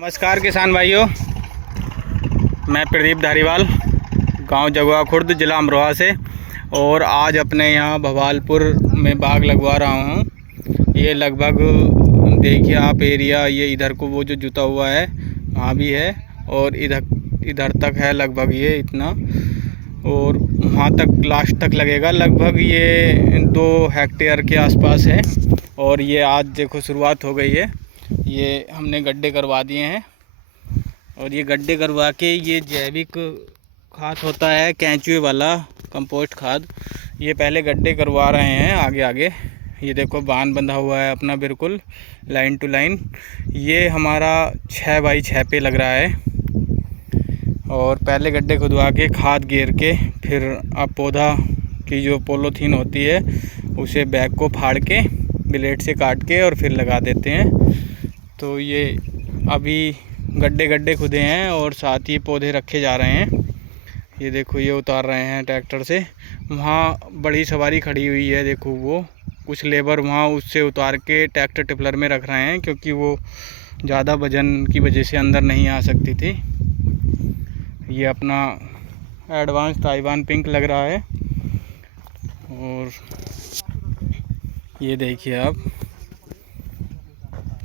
नमस्कार किसान भाइयों, मैं प्रदीप धारीवाल, गांव जगुआ खुर्द, ज़िला अमरोहा से। और आज अपने यहाँ भवालपुर में बाग लगवा रहा हूँ। ये लगभग देखिए आप एरिया, ये इधर को वो जो जुता हुआ है वहाँ भी है, और इधर तक है लगभग ये इतना, और वहाँ तक लास्ट तक लगेगा। लगभग ये 2 हेक्टेयर के आसपास है। और ये आज देखो शुरुआत हो गई है। ये हमने गड्ढे करवा दिए हैं, और ये गड्ढे करवा के ये जैविक खाद होता है, केंचुए वाला कंपोस्ट खाद, ये पहले गड्ढे करवा रहे हैं आगे आगे। ये देखो बांध बंधा हुआ है अपना, बिल्कुल लाइन टू लाइन। ये हमारा 6 बाई 6 पे लग रहा है। और पहले गड्ढे खुदवा के खाद गेर के फिर अब पौधा की जो पॉलीथीन होती है उसे बैग को फाड़ के ब्लेड से काट के और फिर लगा देते हैं। तो ये अभी गड्ढे खुदे हैं और साथ ही पौधे रखे जा रहे हैं। ये देखो ये उतार रहे हैं ट्रैक्टर से। वहाँ बड़ी सवारी खड़ी हुई है, देखो वो कुछ लेबर वहाँ उससे उतार के ट्रैक्टर टिपलर में रख रहे हैं, क्योंकि वो ज़्यादा वजन की वजह से अंदर नहीं आ सकती थी। ये अपना एडवांस ताइवान पिंक लग रहा है। और ये देखिए आप,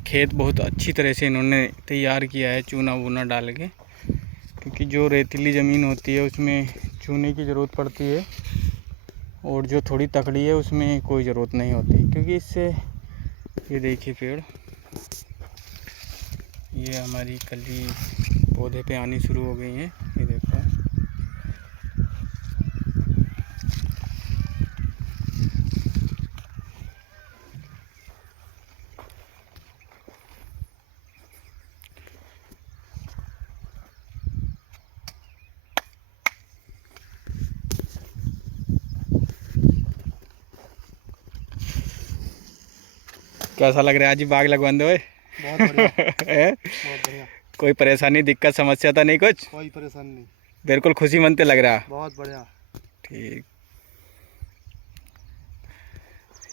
खेत बहुत अच्छी तरह से इन्होंने तैयार किया है चूना वूना डाल के, क्योंकि जो रेतीली ज़मीन होती है उसमें चूने की ज़रूरत पड़ती है, और जो थोड़ी तकड़ी है उसमें कोई ज़रूरत नहीं होती, क्योंकि इससे ये देखिए पेड़, ये हमारी कली पौधे पे आनी शुरू हो गई हैं। ये देखो कैसा लग रहा है आज बाग लगवाने हुए? बहुत बढ़िया। बहुत बढ़िया। कोई परेशानी दिक्कत समस्या तो नहीं? कुछ कोई परेशानी नहीं, बिल्कुल खुशी मनते लग रहा। बहुत बढ़िया। ठीक,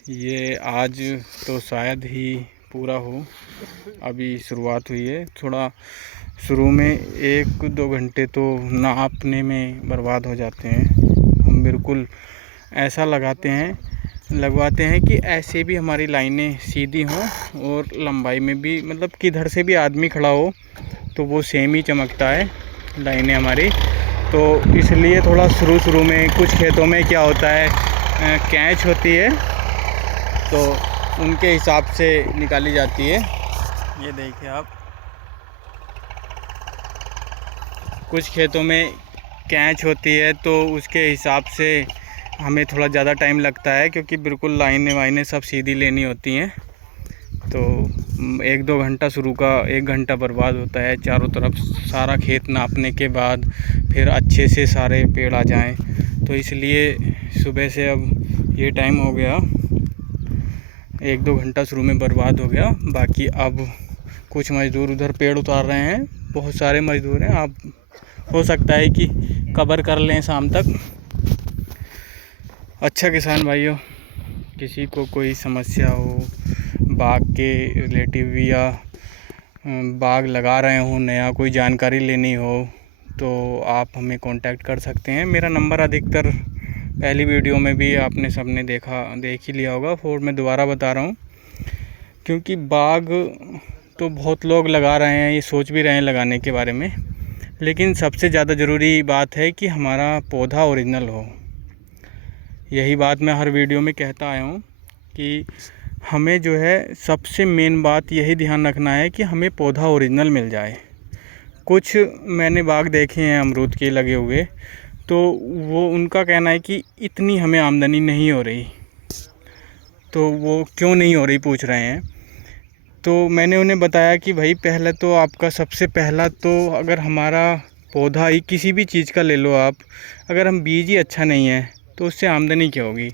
ये आज तो शायद ही पूरा हो, अभी शुरुआत हुई है। थोड़ा शुरू में 1-2 घंटे तो नापने में बर्बाद हो जाते हैं। हम बिल्कुल ऐसा लगवाते हैं कि ऐसे भी हमारी लाइनें सीधी हों, और लंबाई में भी, मतलब किधर से भी आदमी खड़ा हो तो वो सेम ही चमकता है लाइनें हमारी। तो इसलिए थोड़ा शुरू में कुछ खेतों में क्या होता है, कैंच होती है तो उनके हिसाब से निकाली जाती है। ये देखिए आप, कुछ खेतों में कैंच होती है तो उसके हिसाब से हमें थोड़ा ज़्यादा टाइम लगता है, क्योंकि बिल्कुल लाइनें वाइनें सब सीधी लेनी होती हैं। तो 1-2 घंटा शुरू का 1 घंटा बर्बाद होता है चारों तरफ सारा खेत नापने के बाद, फिर अच्छे से सारे पेड़ आ जाएं। तो इसलिए सुबह से अब ये टाइम हो गया, 1-2 घंटा शुरू में बर्बाद हो गया। बाकी अब कुछ मज़दूर उधर पेड़ उतार रहे हैं, बहुत सारे मज़दूर हैं। आप हो सकता है कि कवर कर लें शाम तक। अच्छा किसान भाइयों, किसी को कोई समस्या हो बाग के रिलेटिव, या बाग लगा रहे हो नया, कोई जानकारी लेनी हो, तो आप हमें कांटेक्ट कर सकते हैं। मेरा नंबर अधिकतर पहली वीडियो में भी आपने सबने देख ही लिया होगा, और मैं दोबारा बता रहा हूँ, क्योंकि बाग तो बहुत लोग लगा रहे हैं, ये सोच भी रहे हैं लगाने के बारे में, लेकिन सबसे ज़्यादा ज़रूरी बात है कि हमारा पौधा ओरिजिनल हो। यही बात मैं हर वीडियो में कहता आया हूँ कि हमें जो है सबसे मेन बात यही ध्यान रखना है कि हमें पौधा ओरिजिनल मिल जाए। कुछ मैंने बाग देखे हैं अमरूद के लगे हुए, तो वो उनका कहना है कि इतनी हमें आमदनी नहीं हो रही। तो वो क्यों नहीं हो रही पूछ रहे हैं। तो मैंने उन्हें बताया कि भाई पहले तो आपका सबसे पहला तो, अगर हमारा पौधा ही किसी भी चीज़ का ले लो आप, अगर हम बीज ही अच्छा नहीं है तो उससे आमदनी क्या होगी।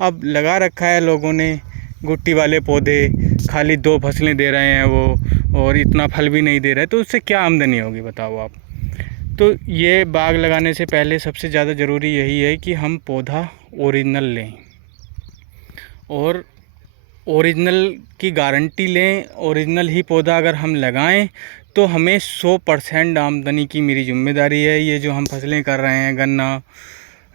अब लगा रखा है लोगों ने गुट्टी वाले पौधे, खाली 2 फसलें दे रहे हैं वो, और इतना फल भी नहीं दे रहे, तो उससे क्या आमदनी होगी बताओ आप। तो ये बाग लगाने से पहले सबसे ज़्यादा ज़रूरी यही है कि हम पौधा ओरिजिनल लें, और ओरिजिनल की गारंटी लें। ओरिजिनल ही पौधा अगर हम लगाएं तो हमें 100% आमदनी की मेरी जिम्मेदारी है। ये जो हम फसलें कर रहे हैं, गन्ना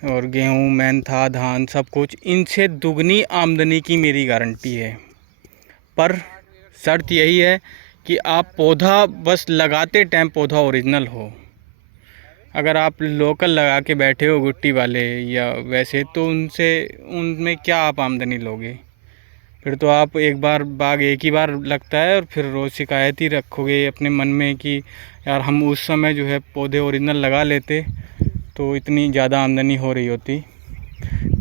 और गेहूँ, मेंथा, धान, सब कुछ, इनसे दुगनी आमदनी की मेरी गारंटी है। पर शर्त यही है कि आप पौधा बस लगाते टाइम पौधा ओरिजिनल हो। अगर आप लोकल लगा के बैठे हो गुट्टी वाले या वैसे, तो उनमें क्या आप आमदनी लोगे? फिर तो आप एक बार बाग एक ही बार लगता है और फिर रोज़ शिकायत ही रखोगे अपने मन में कि यार हम उस समय जो है पौधे ओरिजिनल लगा लेते तो इतनी ज़्यादा आमदनी हो रही होती।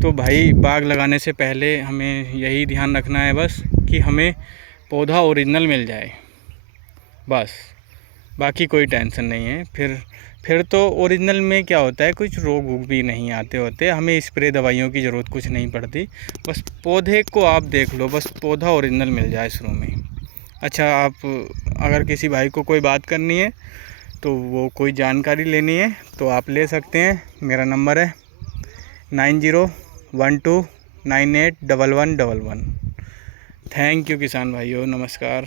तो भाई बाग लगाने से पहले हमें यही ध्यान रखना है बस कि हमें पौधा ओरिजिनल मिल जाए, बस, बाकी कोई टेंशन नहीं है। फिर तो ओरिजिनल में क्या होता है, कुछ रोग वोग भी नहीं आते होते, हमें स्प्रे दवाइयों की ज़रूरत कुछ नहीं पड़ती। बस पौधे को आप देख लो, बस पौधा ओरिजिनल मिल जाए शुरू में। अच्छा, आप अगर किसी भाई को कोई बात करनी है तो वो कोई जानकारी लेनी है तो आप ले सकते हैं। मेरा नंबर है 9012981111। थैंक यू किसान भाइयों, नमस्कार।